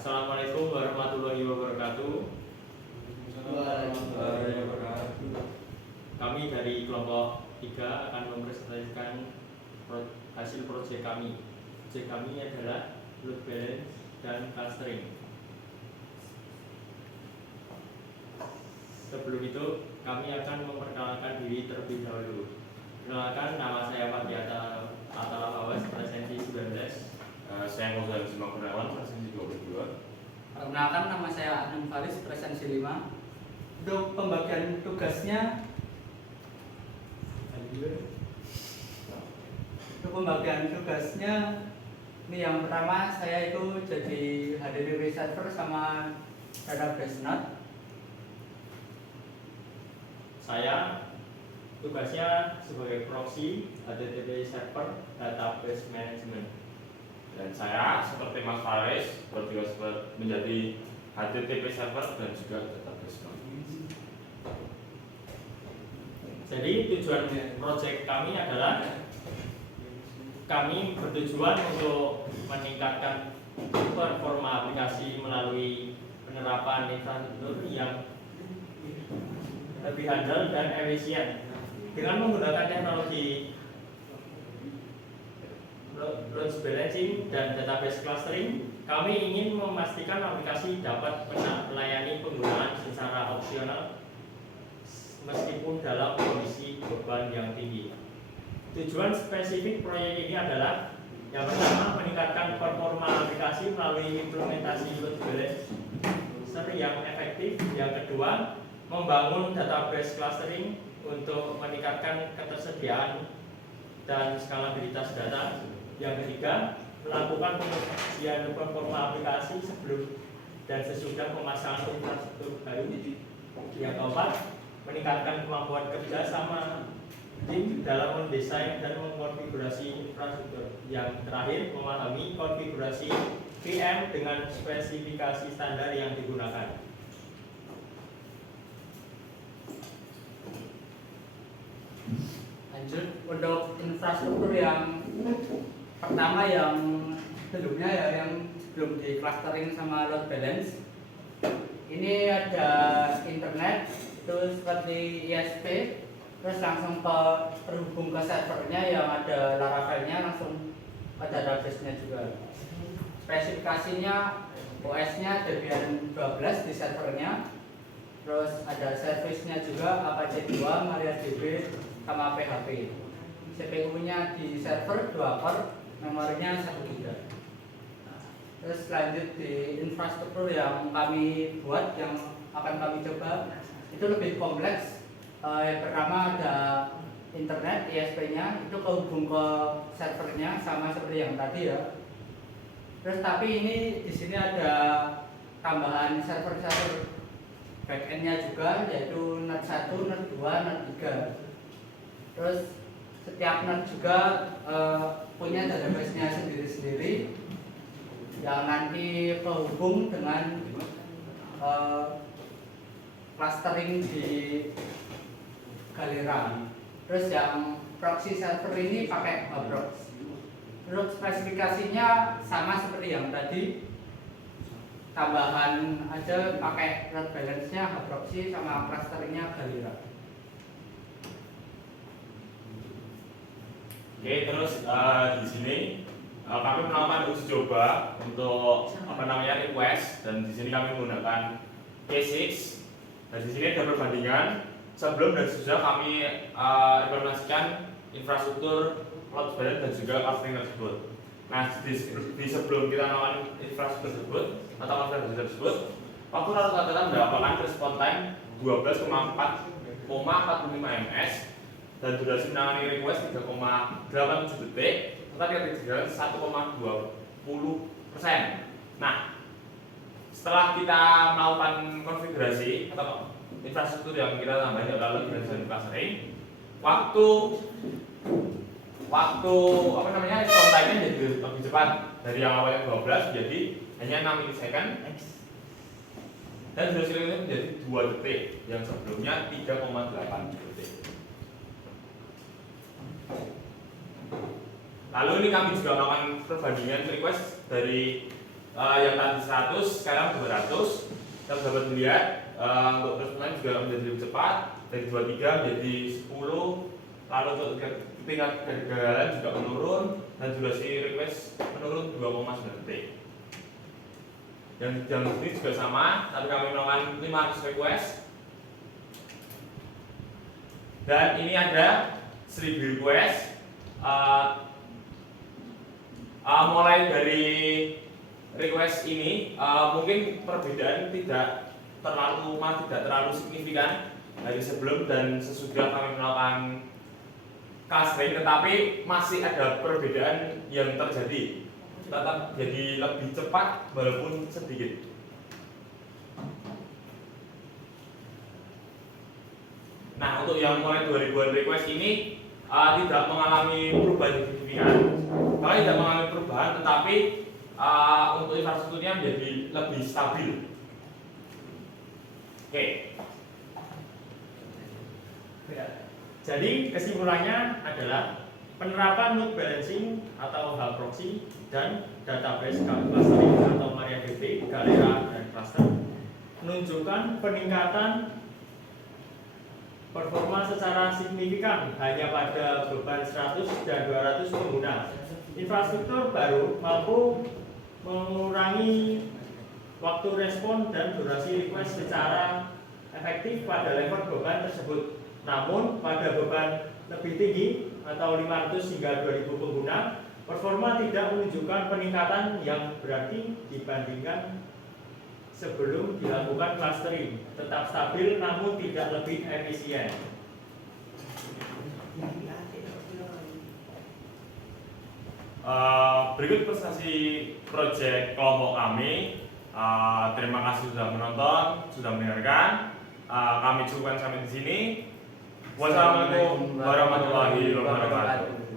Assalamualaikum warahmatullahi wabarakatuh. Kami dari kelompok 3 akan mempresentasikan hasil proyek kami. Proyek kami adalah load balance dan clustering. Sebelum itu, kami akan memperkenalkan diri terlebih dahulu. Perkenalkan, nama saya Fatih Atala Awas, presensi 19. Saya Fauzan Simakurnawan, presensi 22. Perkenalkan, nama saya Adnan Faris, presensi 5. Untuk pembagian tugasnya, ini yang pertama saya itu jadi HTTP server sama database node. Saya tugasnya sebagai proxy HTTP server database management. Dan saya seperti Mas Faris bertugas menjadi HTTP server dan juga database node. Jadi tujuan proyek kami adalah kami bertujuan untuk meningkatkan performa aplikasi melalui penerapan infrastruktur yang lebih handal dan efisien dengan menggunakan teknologi load balancing dan database clustering. Kami ingin memastikan aplikasi dapat melayani penggunaan secara opsional meskipun dalam kondisi beban yang tinggi. Tujuan spesifik proyek ini adalah yang pertama, meningkatkan performa aplikasi melalui implementasi load balancer yang efektif. Yang kedua, membangun database clustering untuk meningkatkan ketersediaan dan skalabilitas data. Yang ketiga, melakukan pengujian performa aplikasi sebelum dan sesudah pemasangan infrastruktur baru. Yang keempat, meningkatkan kemampuan kerja sama tim dalam mendesain dan mengkonfigurasi infrastruktur. Yang terakhir, memahami konfigurasi VM dengan spesifikasi standar yang digunakan. Lanjut, untuk infrastruktur yang pertama yang sebelumnya yang sebelum di clustering sama load balance, ini ada internet itu seperti ISP, terus langsung terhubung ke servernya yang ada Laravelnya, langsung ke database-nya juga. Spesifikasinya OS-nya Debian 12 di servernya, terus ada service-nya juga Apache 2, MariaDB sama PHP. CPU-nya di server 2 core, memorinya 1 GB. Terus lanjut di infrastruktur yang kami buat, yang akan kami coba, itu lebih kompleks. Yang pertama ada internet, ISP-nya itu kehubung ke servernya sama seperti yang tadi ya. Terus tapi ini di sini ada tambahan server-server backend-nya juga, yaitu node 1, node 2, node 3. Terus setiap node juga punya database-nya sendiri-sendiri yang nanti terhubung dengan clustering di Galera. Terus yang proxy server ini pakai Hubrox. Terus spesifikasinya sama seperti yang tadi, tambahan aja pakai load balance-nya Hubroxy sama clusteringnya Galera. Oke, terus di sini kami melakukan uji coba untuk request, dan di sini kami menggunakan K6. Dan di sini ada perbandingan sebelum dan sesudah kami implementasikan infrastruktur load balance dan juga clustering tersebut. Nah, di sebelum kita melakukan infrastruktur tersebut atau clustering tersebut, waktu rata-rata mendapatkan respon time 12,45 ms dan durasi menangani request 3,87 detik, tetapi ketinggalan 1,20%. Nah, setelah kita melakukan konfigurasi atau infrastruktur yang kita tambahkan adalah dan clustering, waktu respon time-nya jadi lebih cepat dari yang awalnya 12 jadi hanya 6 milisecond, dan durasi itu menjadi 2 detik yang sebelumnya 3,8 detik. Lalu ini kami juga melakukan perbandingan request dari yang tadi 100 sekarang 200. Kita dapat melihat untuk responnya juga menjadi lebih cepat dari 23 menjadi 10. Lalu untuk tingkat kegagalan juga menurun dan durasi request menurun 2,9 detik. Yang ini juga sama, tapi kami melakukan 500 request. Dan ini ada 1000 request. Mulai dari request ini mungkin perbedaan tidak terlalu signifikan dari sebelum dan sesudah kami melakukan clustering, tetapi masih ada perbedaan yang terjadi, tetap jadi lebih cepat walaupun sedikit. Nah, untuk yang mulai 2000-an request ini tidak mengalami perubahan yang signifikan, bahkan tidak mengalami perubahan, tetapi untuk infrastrukturnya menjadi lebih stabil. Oke. Jadi kesimpulannya adalah penerapan load balancing atau hub proxy dan database clustering atau MariaDB, Galera, dan cluster menunjukkan peningkatan performa secara signifikan hanya pada beban 100 dan 200 pengguna. Infrastruktur baru mampu mengurangi waktu respon dan durasi request secara efektif pada level beban tersebut. Namun pada beban lebih tinggi atau 500 hingga 2000 pengguna, performa tidak menunjukkan peningkatan yang berarti dibandingkan sebelum dilakukan clustering. Tetap stabil namun tidak lebih efisien. Berikut presentasi proyek kelompok kami. Terima kasih sudah menonton, sudah mendengarkan. Kami cukupkan sampai di sini. Wassalamualaikum warahmatullahi wabarakatuh.